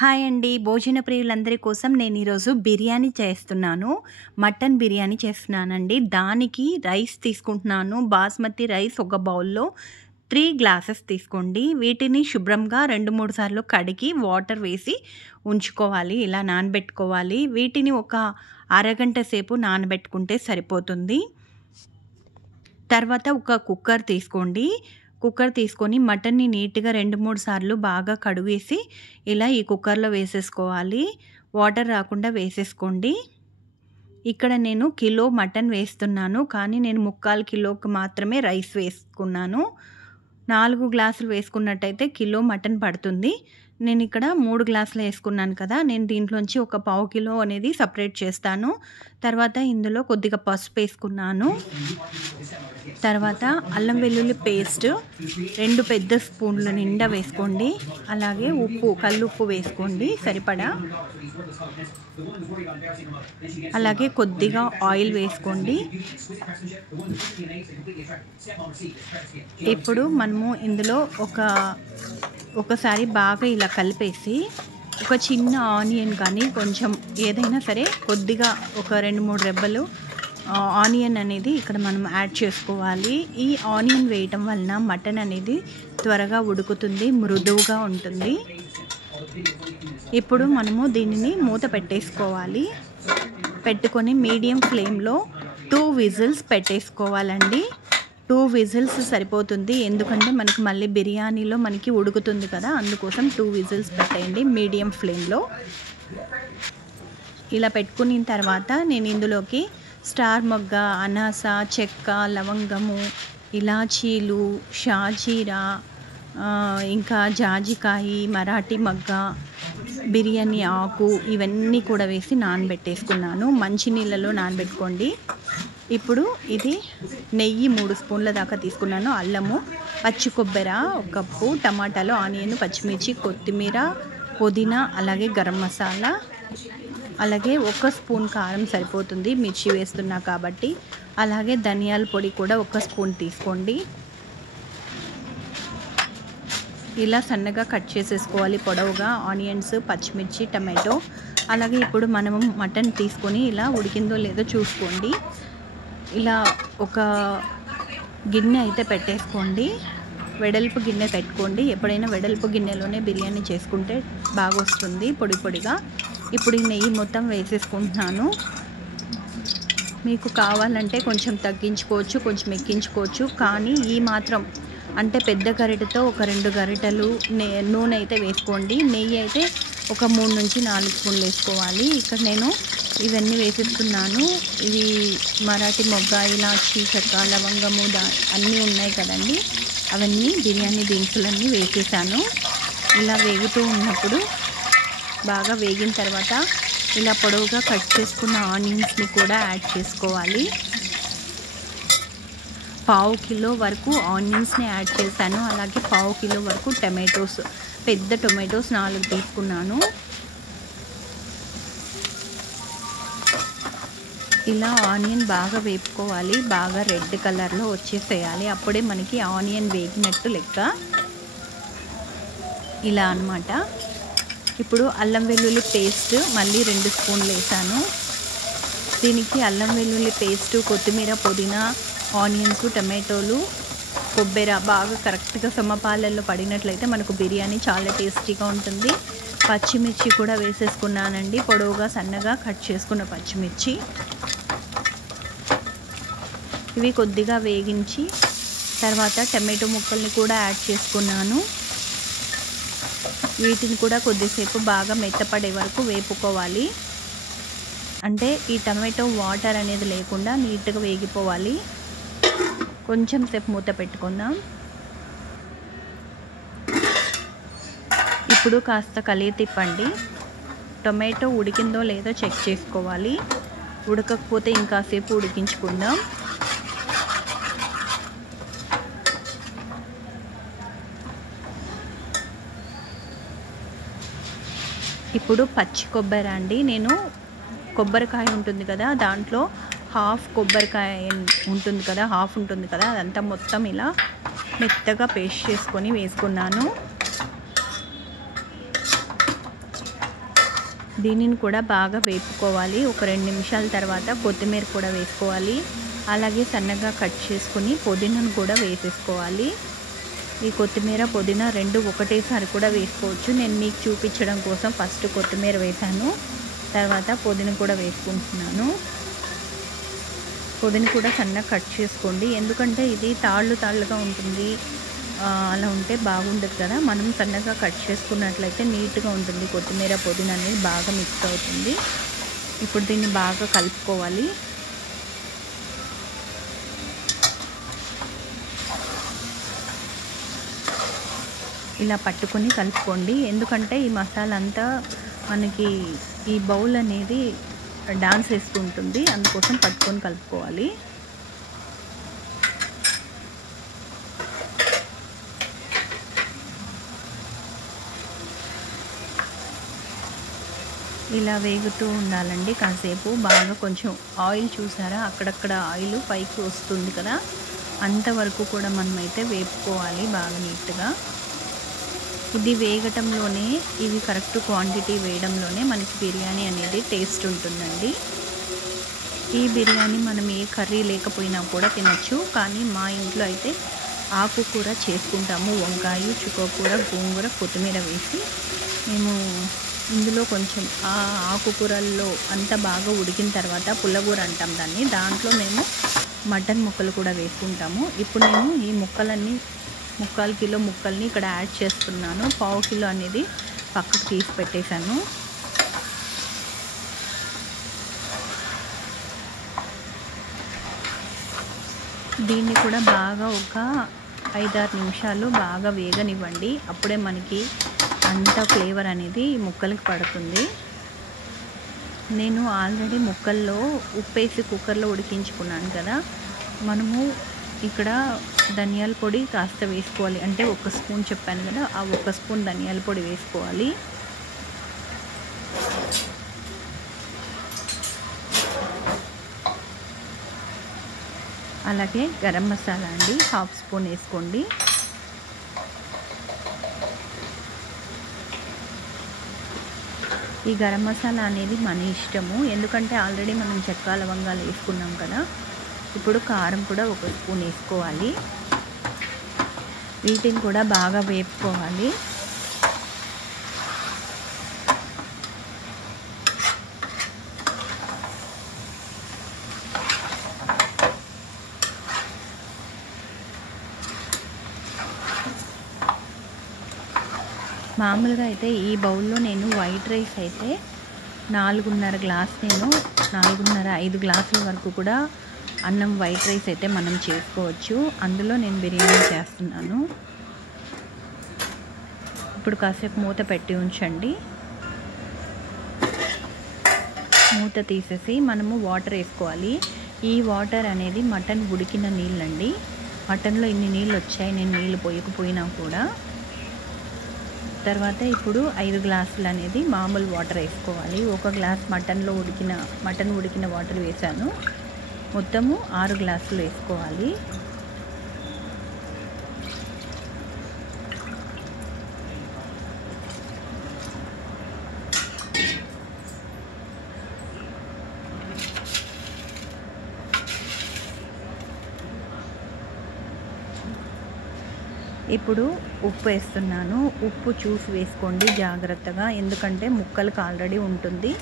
Hi అండి. భోజన ప్రియులందరి కోసం నేను ఈరోజు బిర్యానీ చేస్తున్నాను. మటన్ బిర్యానీ చేస్తున్నానండి. దానికి రైస్ తీసుకుంటున్నాను. బాస్మతి రైస్ ఒక బౌల్‌లో 3 గ్లాసెస్ తీసుకోండి. వీటిని శుభ్రంగా 2, 3 సార్లు కడిగి వాటర్ వేసి ఉంచుకోవాలి. ఇలా నానబెట్టుకోవాలి. వీటిని ఒక అరగంట సేపు నానబెట్టుకుంటే సరిపోతుంది. తర్వాత ఒక కుక్కర్ తీసుకోండి. కుక్కర్ తీసుకొని మటన్ని నీట్‌గా 2, 3 సార్లు బాగా కడిగేసి ఇలా ఈ కుక్కర్‌లో వేసేసుకోవాలి. వాటర్ రాకుండా వేసేసుకోండి. ఇక్కడ నేను కిలో మటన్ వేస్తున్నాను. కానీ నేను 3/4 కిలోకి మాత్రమే రైస్ వేసుకున్నాను. 4 గ్లాసులు వేసుకున్నట్టయితే కిలో మటన్ పడుతుంది. నేను ఇక్కడ 3 గ్లాసులు వేసుకున్నాను కదా! నేను దీంట్లోంచి ఒక పావు కిలో అనేది సెపరేట్ చేస్తాను. తర్వాత ఇందులో కొద్దిగా పసుపు వేసుకున్నాను. తర్వాత అల్లం వెల్లుల్లి పేస్ట్ 2 పెద్ద స్పూన్ల నిండా వేసుకోండి. అలాగే ఉప్పు, కల్లుప్పు వేసుకోండి సరిపడా. అలాగే కొద్దిగా ఆయిల్ వేసుకోండి. ఇప్పుడు మనము ఇందులో ఒకసారి బాగా ఇలా కలిపేసి ఒక చిన్న ఆనియన్ కానీ కొంచెం ఏదైనా సరే కొద్దిగా ఒక 2, 3 రెబ్బలు ఆనియన్ అనేది ఇక్కడ మనం యాడ్ చేసుకోవాలి. ఈ ఆనియన్ వేయటం వలన మటన్ అనేది త్వరగా ఉడుకుతుంది, మృదువుగా ఉంటుంది. ఇప్పుడు మనము దీనిని మూత పెట్టేసుకోవాలి. పెట్టుకొని మీడియం ఫ్లేమ్లో 2 విజిల్స్ పెట్టేసుకోవాలండి. 2 విజిల్స్ సరిపోతుంది. ఎందుకంటే మనకి మళ్ళీ బిర్యానీలో మనకి ఉడుకుతుంది కదా, అందుకోసం 2 విజిల్స్ పెట్టేయండి మీడియం ఫ్లేమ్లో. ఇలా పెట్టుకున్న తర్వాత నేను ఇందులోకి స్టార్ మొగ్గ, అనాస, చెక్క, లవంగము, ఇలాచీలు, షాజీరా, ఇంకా జాజికాయ, మరాఠీ మొగ్గ, బిర్యానీ ఆకు ఇవన్నీ కూడా వేసి నానబెట్టేసుకున్నాను. మంచినీళ్ళలో నానబెట్టుకోండి. ఇప్పుడు ఇది నెయ్యి 3 స్పూన్ల దాకా తీసుకున్నాను. అల్లము, పచ్చి కొబ్బరి 1 కప్పు, టమాటాలు, ఆనియన్, పచ్చిమిర్చి, కొత్తిమీర, పుదీనా, అలాగే గరం మసాలా, అలాగే 1 స్పూన్ కారం సరిపోతుంది మిర్చి వేస్తున్నా కాబట్టి. అలాగే ధనియాల పొడి కూడా 1 స్పూన్ తీసుకోండి. ఇలా సన్నగా కట్ చేసేసుకోవాలి పొడవుగా ఆనియన్స్, పచ్చిమిర్చి, టమాటో. అలాగే ఇప్పుడు మనము మటన్ తీసుకొని ఇలా ఉడికిందో లేదో చూసుకోండి. ఇలా ఒక గిన్నె అయితే పెట్టేసుకోండి. వెడల్పు గిన్నె పెట్టుకోండి. ఎప్పుడైనా వెడల్పు గిన్నెలోనే బిర్యానీ చేసుకుంటే బాగా వస్తుంది పొడి పొడిగా. ఇప్పుడు ఈ నెయ్యి మొత్తం వేసేసుకుంటున్నాను. మీకు కావాలంటే కొంచెం తగ్గించుకోవచ్చు, కొంచెం ఎక్కించుకోవచ్చు. కానీ ఈ మాత్రం అంటే పెద్ద గరిటెతో ఒక 2 గరిటెలు నూనె అయితే వేసుకోండి. నెయ్యి అయితే ఒక 3 నుంచి 4 స్పూన్లు వేసుకోవాలి. ఇక్కడ నేను ఇవన్నీ వేసేస్తున్నాను. ఇవి మరాఠీ మొగ్గ, ఇలాచి, చెక్క, లవంగము అన్నీ ఉన్నాయి కదండి, అవన్నీ బిర్యానీ దినుసులన్నీ వేసేసాను. ఇలా వేగుతూ ఉన్నప్పుడు బాగా వేగిన తర్వాత ఇలా పొడవుగా కట్ చేసుకున్న ఆనియన్స్ని కూడా యాడ్ చేసుకోవాలి. పావు కిలో వరకు ఆనియన్స్ని యాడ్ చేశాను. అలాగే పావు కిలో వరకు టమాటోస్, పెద్ద టొమాటోస్ 4 తీసుకున్నాను. ఇలా ఆనియన్ బాగా వేపుకోవాలి. బాగా రెడ్ కలర్లో వచ్చేసేయాలి. అప్పుడే మనకి ఆనియన్ వేగినట్టు లెక్క. ఇలా అన్నమాట. ఇప్పుడు అల్లం వెల్లుల్లి పేస్ట్ మళ్ళీ 2 స్పూన్లు వేసాను. దీనికి అల్లం వెల్లుల్లి పేస్ట్, కొత్తిమీర, పుదీనా, ఆనియన్స్, టమాటోలు, కొబ్బరి బాగా కరెక్ట్గా సమపాలల్లో పడినట్లయితే మనకు బిర్యానీ చాలా టేస్టీగా ఉంటుంది. పచ్చిమిర్చి కూడా వేసేసుకున్నానండి. పొడవుగా సన్నగా కట్ చేసుకున్న పచ్చిమిర్చి. ఇవి కొద్దిగా వేగించి తర్వాత టమాటో ముక్కల్ని కూడా యాడ్ చేసుకున్నాను. వీటిని కూడా కొద్దిసేపు బాగా మెత్తపడే వరకు వేపుకోవాలి. అంటే ఈ టమాటో వాటర్ అనేది లేకుండా నీట్గా వేగిపోవాలి. కొంచెం సేపు మూత పెట్టుకుందాం. ఇప్పుడు కాస్త కలిగి తిప్పండి. టొమాటో ఉడికిందో లేదో చెక్ చేసుకోవాలి. ఉడకకపోతే ఇంకాసేపు ఉడికించుకుందాం. ఇప్పుడు పచ్చి కొబ్బరి అండి. నేను కొబ్బరికాయ ఉంటుంది కదా, దాంట్లో హాఫ్ కొబ్బరికాయ ఉంటుంది కదా, హాఫ్ ఉంటుంది కదా, అదంతా మొత్తం ఇలా మెత్తగా పేస్ట్ చేసుకొని వేసుకున్నాను. దీనిని కూడా బాగా వేపుకోవాలి. ఒక 2 నిమిషాల తర్వాత కొత్తిమీర కూడా వేసుకోవాలి. అలాగే సన్నగా కట్ చేసుకుని పుదీనాను కూడా వేసేసుకోవాలి. ఈ కొత్తిమీర పుదీనా 2 ఒకటేసారి కూడా వేసుకోవచ్చు. నేను మీకు చూపించడం కోసం ఫస్ట్ కొత్తిమీర వేసాను, తర్వాత పుదీనా కూడా వేసుకుంటున్నాను. పుదీనా కూడా సన్నగా కట్ చేసుకోండి, ఎందుకంటే ఇది తాళ్ళుగా ఉంటుంది. అలా ఉంటే బాగుండదు కదా. మనం సన్నగా కట్ చేసుకున్నట్లయితే నీట్గా ఉంటుంది. కొత్తిమీర పుదీనా అనేది బాగా మిక్స్ అవుతుంది. ఇప్పుడు దీన్ని బాగా కలుపుకోవాలి. ఇలా పట్టుకొని కలుపుకోండి, ఎందుకంటే ఈ మసాలా అంతా మనకి ఈ బౌల్ అనేది డాన్స్ వేస్తుంటుంది, అందుకోసం పట్టుకొని కలుపుకోవాలి. ఇలా వేగుతూ ఉండాలండి కాసేపు. బాగా కొంచెం ఆయిల్ చూసారా, అక్కడక్కడ ఆయిల్ పైకి వస్తుంది కదా, అంతవరకు కూడా మనమైతే వేపుకోవాలి బాగా నీట్గా. ఇది వేగటంలోనే, ఇది కరెక్ట్ క్వాంటిటీ వేయడంలోనే మనకి బిర్యానీ అనేది టేస్ట్ ఉంటుందండి. ఈ బిర్యానీ మనం ఏ కర్రీ లేకపోయినా కూడా తినచ్చు, కానీ మా ఇంట్లో అయితే ఆకుకూర చేసుకుంటాము. వంకాయ, చుక్కకూర, గోంగూర, కొత్తిమీర వేసి మేము ఇందులో కొంచెం ఆ ఆకుకూరల్లో అంతా బాగా ఉడికిన తర్వాత పుల్లగూర అంటాం దాన్ని, దాంట్లో మేము మటన్ ముక్కలు కూడా వేసుకుంటాము. ఇప్పుడు నేను ఈ ముక్కలన్నీ 3/4 కిలో ముక్కల్ని ఇక్కడ యాడ్ చేస్తున్నాను. 1/2 కిలో అనేది పక్కకు తీసి పెట్టేశాను. దీన్ని కూడా బాగా ఒక 5-6 నిమిషాలు బాగా వేగనివ్వండి. అప్పుడే మనకి అంత ఫ్లేవర్ అనేది ముక్కలకి పడుతుంది. నేను ఆల్రెడీ ముక్కల్లో ఉప్పేసి కుక్కర్లో ఉడికించుకున్నాను కదా. మనము ఇక్కడ ధనియాల పొడి కాస్త వేసుకోవాలి, అంటే 1 స్పూన్ చెప్పాను కదా, ఆ 1 స్పూన్ ధనియాల పొడి వేసుకోవాలి. అలాగే గరం మసాలా అండి 1/2 స్పూన్ వేసుకోండి. ఈ గరం మసాలా అనేది మన ఇష్టము, ఎందుకంటే ఆల్రెడీ మనం చెక్క లవంగాలు వేసుకున్నాం కదా. ఇప్పుడు కారం కూడా 1 స్పూన్ వేసుకోవాలి. వీటిని కూడా బాగా వేపుకోవాలి. మామూలుగా అయితే ఈ బౌల్లో నేను వైట్ రైస్ అయితే 4.5 గ్లాస్, నేను 4.5 గ్లాసుల వరకు కూడా అన్నం వైట్ రైస్ అయితే మనం చేసుకోవచ్చు. అందులో నేను బిర్యానీ చేస్తున్నాను. ఇప్పుడు కాసేపు మూత పెట్టి ఉంచండి. మూత తీసేసి మనము వాటర్ వేసుకోవాలి. ఈ వాటర్ అనేది మటన్ ఉడికిన నీళ్ళండి. మటన్లో ఇన్ని నీళ్ళు వచ్చాయి, నేను నీళ్ళు పోయకపోయినా కూడా. తర్వాత ఇప్పుడు 5 గ్లాసులు అనేది మామూలు వాటర్ వేసుకోవాలి. 1 గ్లాస్ మటన్ ఉడికిన వాటర్ వేసాను. మొత్తము 6 గ్లాసులు వేసుకోవాలి. ఇప్పుడు ఉప్పు వేస్తున్నాను. ఉప్పు చూసి వేసుకోండి జాగ్రత్తగా, ఎందుకంటే ముక్కలకు ఆల్రెడీ ఉంటుంది.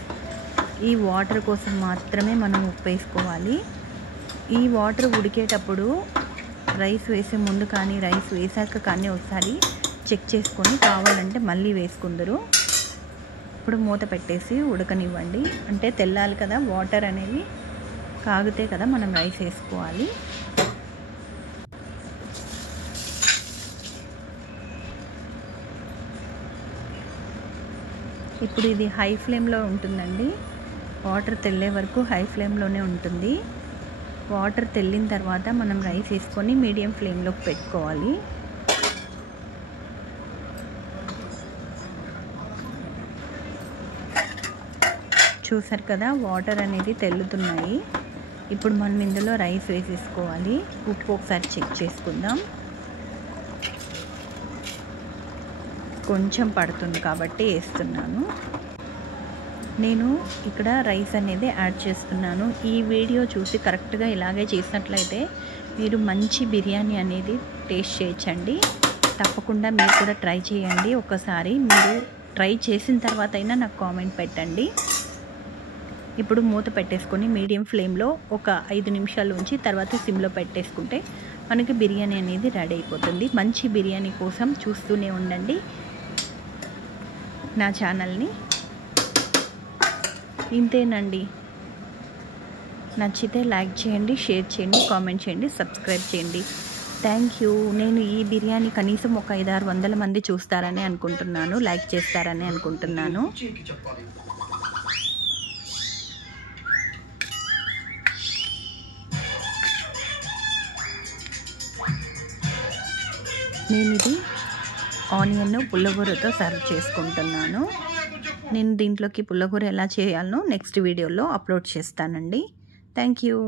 ఈ వాటర్ కోసం మాత్రమే మనం ఉప్పు వేసుకోవాలి. ఈ వాటర్ ఉడికేటప్పుడు రైస్ వేసే ముందు కానీ రైస్ వేసాక కానీ ఒకసారి చెక్ చేసుకొని కావాలంటే మళ్ళీ వేసుకుందరు. ఇప్పుడు మూత పెట్టేసి ఉడకనివ్వండి, అంటే తెల్లాలి కదా, వాటర్ అనేవి కాగితే కదా మనం రైస్ వేసుకోవాలి. ఇప్పుడు ఇది హై ఫ్లేమ్లో ఉంటుందండి. వాటర్ తెల్లే వరకు హై ఫ్లేమ్లోనే ఉంటుంది. వాటర్ తెల్లిన తర్వాత మనం రైస్ వేసుకొని మీడియం ఫ్లేమ్లోకి పెట్టుకోవాలి. చూసారు కదా, వాటర్ అనేది తెల్లుతున్నాయి. ఇప్పుడు మనం ఇందులో రైస్ వేసేసుకోవాలి. ఉప్పు ఒకసారి చెక్ చేసుకుందాం. కొంచెం పడుతుంది కాబట్టి వేస్తున్నాను. నేను ఇక్కడ రైస్ అనేది యాడ్ చేస్తున్నాను. ఈ వీడియో చూసి కరెక్ట్గా ఇలాగే చేసినట్లయితే మీరు మంచి బిర్యానీ అనేది టేస్ట్ చేయొచ్చండి. తప్పకుండా మీరు కూడా ట్రై చేయండి. ఒకసారి మీరు ట్రై చేసిన తర్వాత అయినా నాకు కామెంట్ పెట్టండి. ఇప్పుడు మూత పెట్టేసుకొని మీడియం ఫ్లేమ్లో ఒక 5 నిమిషాలు ఉంచి తర్వాత సిమ్లో పెట్టేసుకుంటే మనకి బిర్యానీ అనేది రెడీ అయిపోతుంది. మంచి బిర్యానీ కోసం చూస్తూనే ఉండండి నా ఛానల్ని. ఇంతేనండి. నచ్చితే లైక్ చేయండి, షేర్ చేయండి, కామెంట్ చేయండి, సబ్స్క్రైబ్ చేయండి. Thank you. నేను ఈ బిర్యానీ కనీసం ఒక 500-600 మంది చూస్తారని అనుకుంటున్నాను, లైక్ చేస్తారని అనుకుంటున్నాను. నేను ఇది ఆనియన్ పుల్లగూరతో సర్వ్ చేసుకుంటున్నాను. నేను దీంట్లోకి పుల్లగూర ఎలా చేయాలనో నెక్స్ట్ వీడియోలో అప్లోడ్ చేస్తానండి. Thank you.